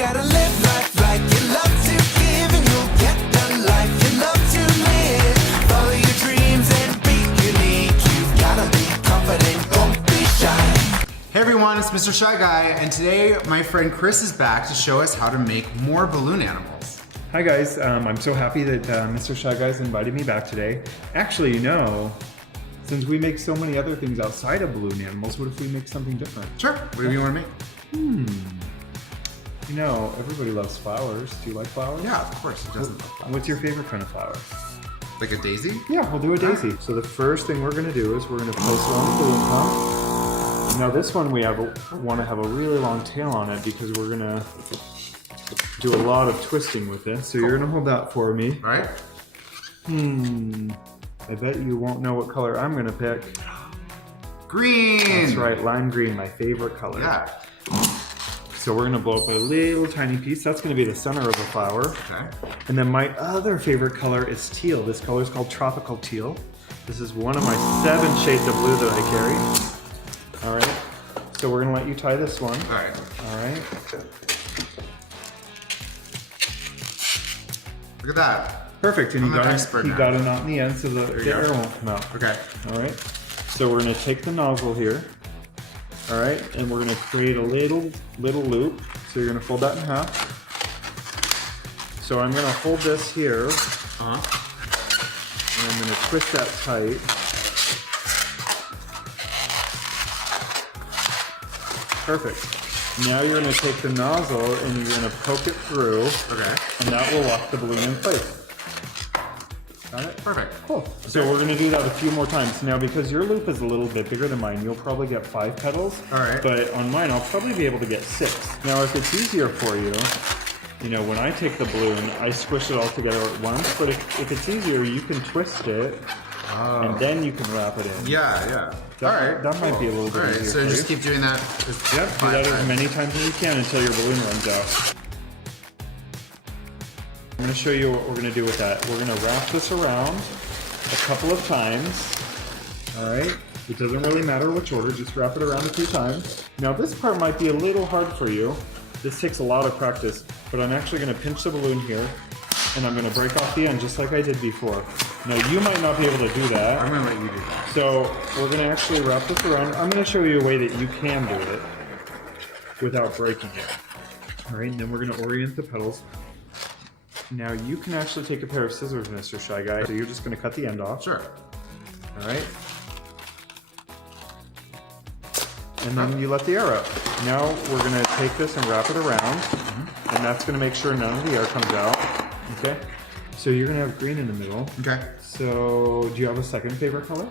gotta live life like you love to give, and you'll get the life you love to live. Follow your dreams and be unique. You've gotta be confident, don't be shy. Hey everyone, it's Mr. Shy Guy, and today my friend Chris is back to show us how to make more balloon animals. Hi guys, I'm so happy that Mr. Shy Guy's invited me back today. Actually, you know, since we make so many other things outside of balloon animals, what if we make something different? Sure, what do you want to make? You know, everybody loves flowers. Do you like flowers? Yeah, of course, it doesn't love flowers. What's your favorite kind of flower? Like a daisy? Yeah, we'll do a daisy. So the first thing we're gonna do is we're gonna place it on the balloon pump. Now this one we want to have a really long tail on it because we're gonna do a lot of twisting with it. So you're gonna hold that for me. All right. I bet you won't know what color I'm gonna pick. Green! That's right, lime green, my favorite color. Yeah. So we're gonna blow up a little tiny piece. That's gonna be the center of the flower. Okay. And then my other favorite color is teal. This color is called tropical teal. This is one of my 7 shades of blue that I carry. All right. So we're gonna let you tie this one. All right. All right. Look at that. Perfect. And I'm you an got expert you now. got a knot in the end so the you air go. won't come out. Okay. All right. So we're gonna take the nozzle here. All right, and we're gonna create a little loop. So you're gonna fold that in half. So I'm gonna hold this here, and I'm gonna twist that tight. Perfect. Now you're gonna take the nozzle and you're gonna poke it through, Okay. and that will lock the balloon in place. Got it? Perfect. Cool. So we're gonna do that a few more times. Now because your loop is a little bit bigger than mine, you'll probably get 5 petals. All right. But on mine, I'll probably be able to get 6. Now if it's easier for you, you know, when I take the balloon, I squish it all together at once. But if it's easier, you can twist it, and then you can wrap it in. Yeah. That, All right. That might be a little bit All right, easier so for just you. keep doing that. Yep, do that as many times as you can until your balloon runs out. I'm gonna show you what we're gonna do with that. We're gonna wrap this around a couple of times. All right, it doesn't really matter which order, just wrap it around a few times. Now this part might be a little hard for you. This takes a lot of practice, but I'm actually gonna pinch the balloon here and I'm gonna break off the end just like I did before. Now you might not be able to do that. I'm gonna let you do that. So we're gonna actually wrap this around. I'm gonna show you a way that you can do it without breaking it. All right, and then we're gonna orient the petals. Now you can actually take a pair of scissors, Mr. Shy Guy. So you're just gonna cut the end off. Sure. All right. And then you let the air out. Now we're gonna take this and wrap it around, and that's gonna make sure none of the air comes out. Okay. So you're gonna have green in the middle. Okay. So do you have a second favorite color?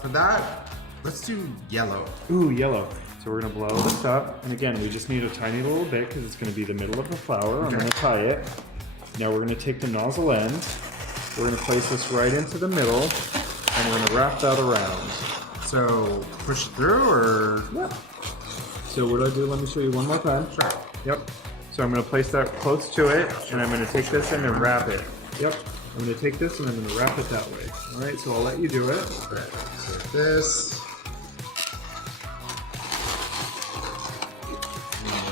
For that, let's do yellow. Ooh, yellow. So we're gonna blow this up. And again, we just need a tiny little bit because it's gonna be the middle of the flower. I'm gonna tie it. Now we're gonna take the nozzle end. We're gonna place this right into the middle and we're gonna wrap that around. So push it through, or? Yep. So what do I do? Let me show you one more time. Sure. Yep. So I'm gonna place that close to it and I'm gonna take this in and wrap it. Yep. I'm gonna take this and I'm gonna wrap it that way. All right, so I'll let you do it. Okay. So this.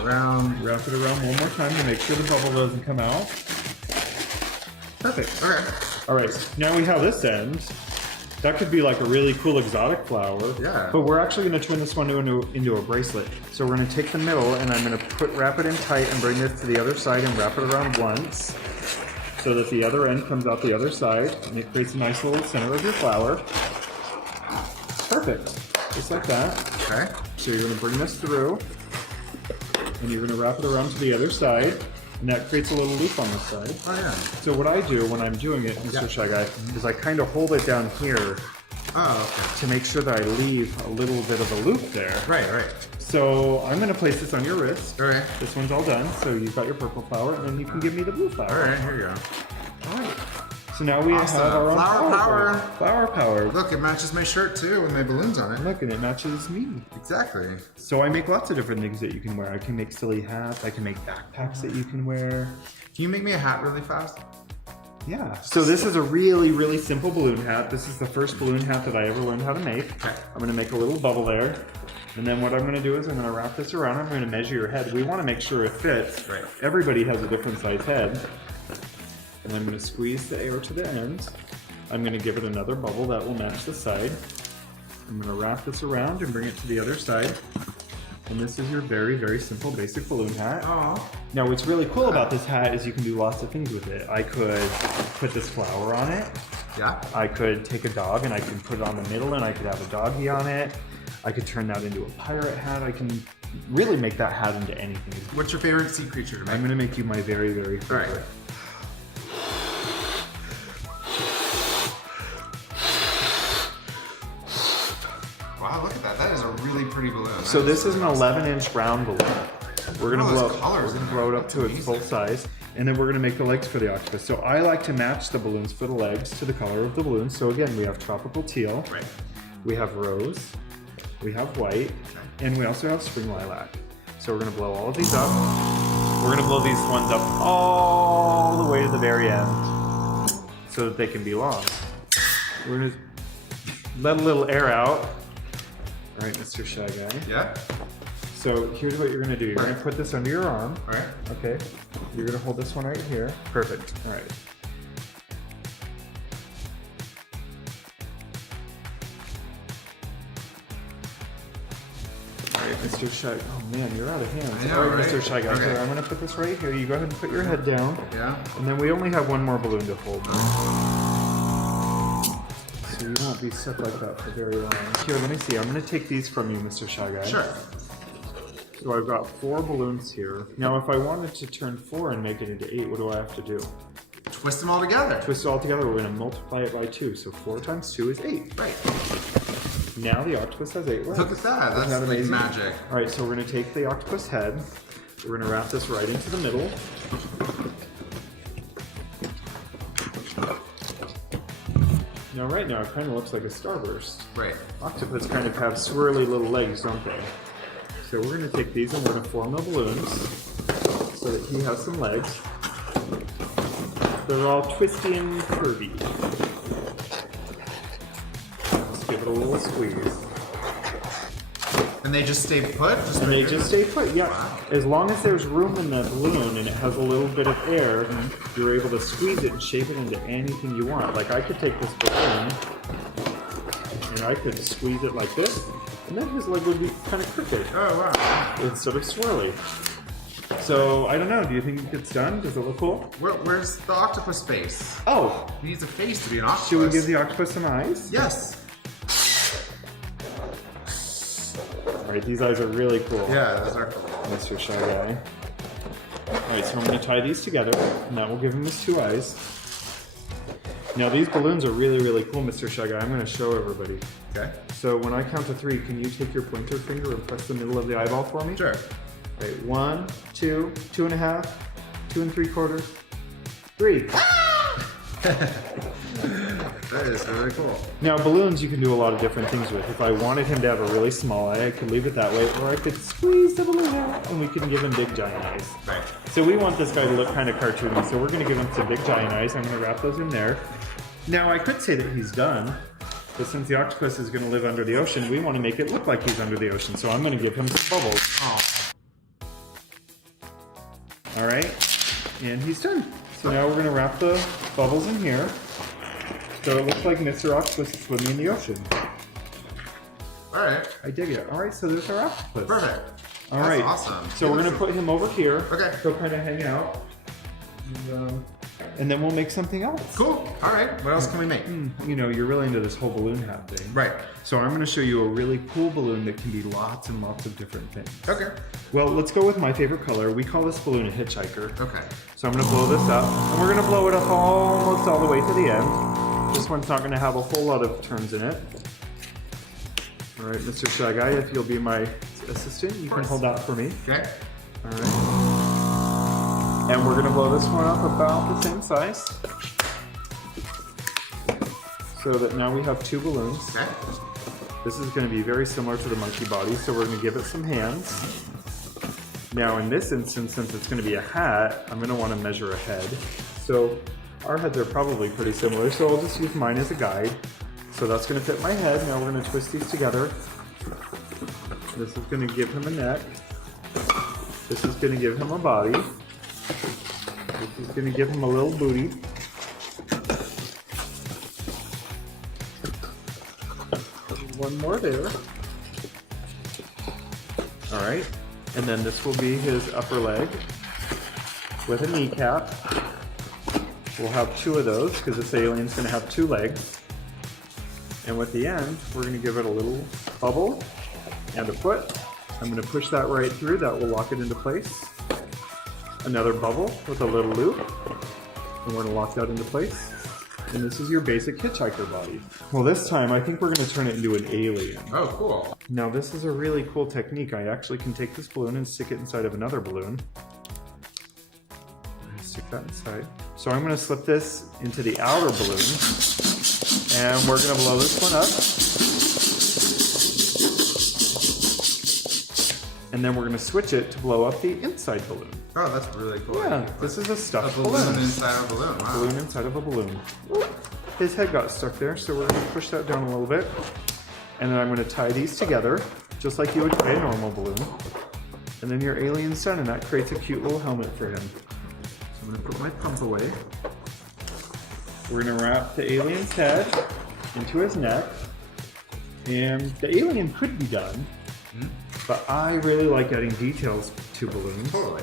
Around. Wrap it around one more time to make sure the bubble doesn't come out. Perfect. Okay. All right, now we have this end. That could be like a really cool exotic flower. Yeah. But we're actually gonna turn this one into a bracelet. So we're gonna take the middle and I'm gonna wrap it in tight and bring this to the other side and wrap it around once so that the other end comes out the other side and it creates a nice little center of your flower. Perfect, just like that. Okay. So you're gonna bring this through and you're gonna wrap it around to the other side. And that creates a little loop on the side. Oh yeah. So what I do when I'm doing it, Mr. Shy Guy, is I kind of hold it down here Oh, to make sure that I leave a little bit of a loop there. okay. Right. So I'm gonna place this on your wrist. All right. This one's all done. So you've got your purple flower, and then you can give me the blue flower. All right. Here you go. All right. So now we Awesome. have our own Flower power. Flower power. Look, it matches my shirt too with my balloons on it. Look, and it matches me. Exactly. So I make lots of different things that you can wear. I can make silly hats. I can make backpacks that you can wear. Can you make me a hat really fast? Yeah. So this is a really, really simple balloon hat. This is the first balloon hat that I ever learned how to make. Okay. I'm gonna make a little bubble there. And then what I'm gonna do is I'm gonna wrap this around. I'm gonna measure your head. We wanna make sure it fits. Right. Everybody has a different size head. And I'm gonna squeeze the air to the end. I'm gonna give it another bubble that will match the side. I'm gonna wrap this around and bring it to the other side. And this is your very, very simple basic balloon hat. Aww. Now what's really cool about this hat is you can do lots of things with it. I could put this flower on it. Yeah. I could take a dog and I could put it on the middle and I could have a doggy on it. I could turn that into a pirate hat. I can really make that hat into anything. What's your favorite sea creature to make? I'm gonna make you my very, very favorite. All right. Wow, look at that. That is a really pretty balloon. So this is an 11-inch round balloon. We're gonna Oh, blow, there's colors we're in gonna blow it up to there. its full size, and then we're gonna make the legs for the octopus. So I like to match the balloons for the legs to the color of the balloon. So again, we have tropical teal, Right. we have rose, we have white, and we also have spring lilac. So we're gonna blow all of these up. We're gonna blow these ones up all the way to the very end so that they can be long. We're gonna let a little air out. All right, Mr. Shy Guy. Yeah. So here's what you're gonna do. You're gonna put this under your arm. All right. Okay. You're gonna hold this one right here. Perfect. All right. All right, Mr. Shy. Oh man, you're out of hands. I know, All right, right? Mr. Shy Guy. Okay. Here, I'm gonna put this right here. You go ahead and put your head down. Yeah. And then we only have one more balloon to hold. So you won't be stuck like that for very long. Here, let me see. I'm gonna take these from you, Mr. Shy Guy. Sure. So I've got 4 balloons here. Now if I wanted to turn 4 and make it into 8, what do I have to do? Twist them all together. Twist it all together, we're gonna multiply it by 2. So 4 times 2 is 8. Right. Now the octopus has 8 legs. Look at that. Isn't That's that like amazing? magic. All right, so we're gonna take the octopus head. We're gonna wrap this right into the middle. Now right now it kind of looks like a starburst. Right. Octopus kind of have swirly little legs, don't they? So we're going to take these and we're going to form the balloons so that he has some legs. They're all twisty and curvy. Let's give it a little squeeze. And they just stay put? And they just stay put, yeah. As long as there's room in the balloon and it has a little bit of air, you're able to squeeze it and shape it into anything you want. Like I could take this balloon and I could squeeze it like this, and then his leg would be kind of crooked Oh, wow. instead of swirly. So I don't know, do you think it's done? Does it look cool? Where's the octopus face? Oh, He needs a face to be an octopus. should we give the octopus some eyes? Yes. All right, these eyes are really cool. Yeah, those are cool. Mr. Shy Guy. Alright, so I'm going to tie these together, and that will give him his 2 eyes. Now these balloons are really, really cool, Mr. Shy Guy. I'm going to show everybody. Okay. So when I count to 3, can you take your pointer finger and press the middle of the eyeball for me? Sure. Okay, 1, 2, 2.5, 2 3/4, 3. That is really cool. Now balloons you can do a lot of different things with. If I wanted him to have a really small eye, I could leave it that way, or I could squeeze the balloon out and we can give him big giant eyes. Right. So we want this guy to look kind of cartoony, so we're going to give him some big giant eyes. I'm going to wrap those in there. Now I could say that he's done, but since the octopus is going to live under the ocean, we want to make it look like he's under the ocean, so I'm going to give him some bubbles. Oh. All right, and he's done. So now we're going to wrap the bubbles in here, so it looks like Mr. Octopus is swimming in the ocean. All right. I dig it. All right, so there's our octopus. Perfect. All That's right. awesome. So we're gonna put him over here. Okay. He'll kind of hang out, and then we'll make something else. Cool. All right. What else can we make? You know, you're really into this whole balloon hat thing. Right. So I'm gonna show you a really cool balloon that can be lots and lots of different things. Okay. Well, let's go with my favorite color. We call this balloon a hitchhiker. Okay. So I'm gonna blow this up, and we're gonna blow it up almost all the way to the end. This one's not gonna have a whole lot of turns in it. All right, Mr. Shy Guy, if you'll be my assistant, you can course. hold that for me. Okay. All right. And we're gonna blow this one up about the same size. So that now we have 2 balloons. Okay. This is gonna be very similar to the monkey body, so we're gonna give it some hands. Now in this instance, since it's gonna be a hat, I'm gonna wanna measure a head. So Our heads are probably pretty similar, so I'll just use mine as a guide. So that's going to fit my head. Now we're going to twist these together. This is going to give him a neck. This is going to give him a body. This is going to give him a little booty. One more there. All right, and then this will be his upper leg with a kneecap. We'll have two of those because this alien's going to have two legs. And with the end, we're going to give it a little bubble and a foot. I'm going to push that right through. That will lock it into place. Another bubble with a little loop. And we're going to lock that into place. And this is your basic hitchhiker body. Well, this time I think we're going to turn it into an alien. Oh, cool. Now this is a really cool technique. I actually can take this balloon and stick it inside of another balloon. I'm going to stick that inside. So I'm going to slip this into the outer balloon. And we're going to blow this one up. And then we're going to switch it to blow up the inside balloon. Oh, that's really cool. Yeah, this is a stuffed balloon inside of a balloon. Wow. Balloon inside of a balloon. His head got stuck there, so we're going to push that down a little bit. And then I'm going to tie these together, just like you would tie a normal balloon. And then your alien's done, and that creates a cute little helmet for him. So I'm going to put my pump away. We're going to wrap the alien's head into his neck. And the alien could be done, but I really like adding details to balloons. Totally.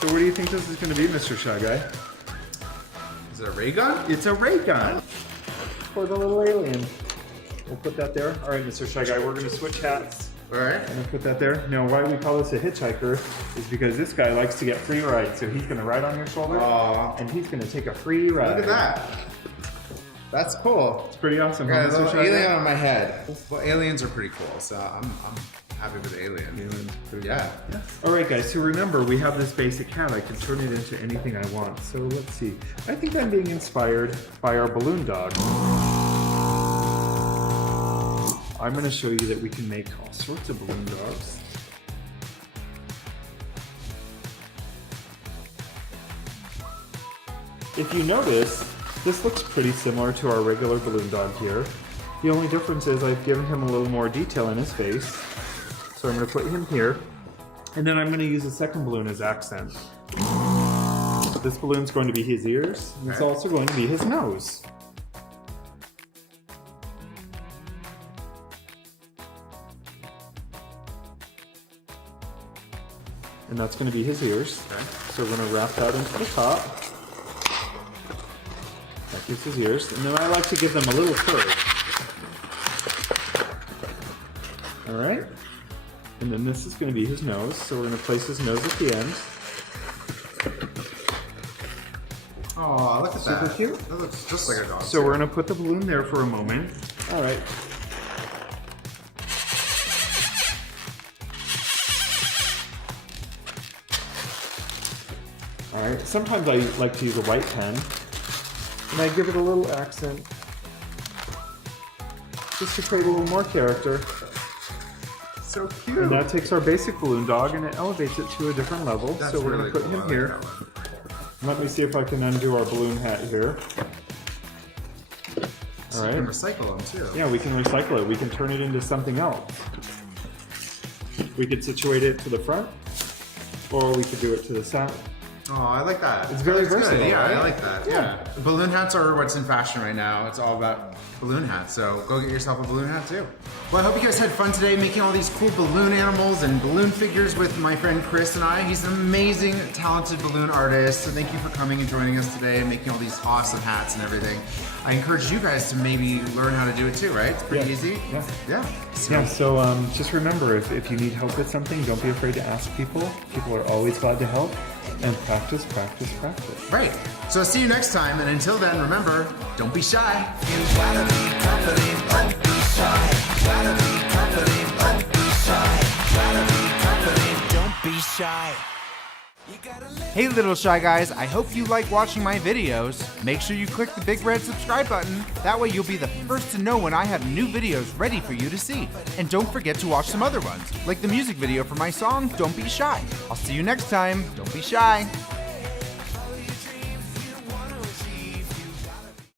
So what do you think this is going to be, Mr. ShyGuy? Is it a ray gun? It's a ray gun for the little alien. We'll put that there. All right, Mr. ShyGuy, we're going to switch hats. All right. I'm going to put that there. Now, why we call this a hitchhiker is because this guy likes to get free rides. So he's going to ride on your shoulder, and he's going to take a free ride. Look at that. That's cool. It's pretty awesome. Got a Huh, little Mr. ShyGuy? alien on my head. Well, aliens are pretty cool, so I'm happy with alien. Alien's pretty Yeah. cool. All right, guys. So remember, we have this basic hat. I can turn it into anything I want. So let's see. I think I'm being inspired by our balloon dog. I'm going to show you that we can make all sorts of balloon dogs. If you notice, this looks pretty similar to our regular balloon dog here. The only difference is I've given him a little more detail in his face. So I'm going to put him here. And then I'm going to use a second balloon as accent. This balloon's going to be his ears. And it's also going to be his nose. And that's going to be his ears. Okay. So we're going to wrap that into the top. That gives his ears. And then I like to give them a little curve. All right. And then this is going to be his nose. So we're going to place his nose at the end. Oh, look at Super that. cute. That looks just like a dog. So we're going to put the balloon there for a moment. All right. All right. Sometimes I like to use a white pen, and I give it a little accent, just to create a little more character. so cute. And that takes our basic balloon dog and it elevates it to a different level. That's so we're really going to put cool. him I like here. that one. Let me see if I can undo our balloon hat here. So All you can right. recycle them too. Yeah, we can recycle it. We can turn it into something else. We could situate it to the front, or we could do it to the side. Oh, I like that. It's very That's good. versatile, Yeah, right? I like that. Yeah. Balloon hats are what's in fashion right now. It's all about balloon hats. So go get yourself a balloon hat too. Well, I hope you guys had fun today making all these cool balloon animals and balloon figures with my friend Chris and I. He's an amazing, talented balloon artist. So thank you for coming and joining us today and making all these awesome hats and everything. I encourage you guys to maybe learn how to do it too, right? It's pretty easy. Yeah. Yeah. Yeah, so just remember, if you need help with something, don't be afraid to ask people. People are always glad to help. And practice, practice, practice. Right. So see you next time. And until then, remember, don't be shy. You gotta be confident, don't be shy. Gotta be confident, don't be shy. Gotta be confident, don't be shy. You gotta Hey little Shy Guys, I hope you like watching my videos. Make sure you click the big red subscribe button. That way you'll be the first to know when I have new videos ready for you to see. And don't forget to watch some other ones, like the music video for my song, Don't Be Shy. I'll see you next time. Don't be shy.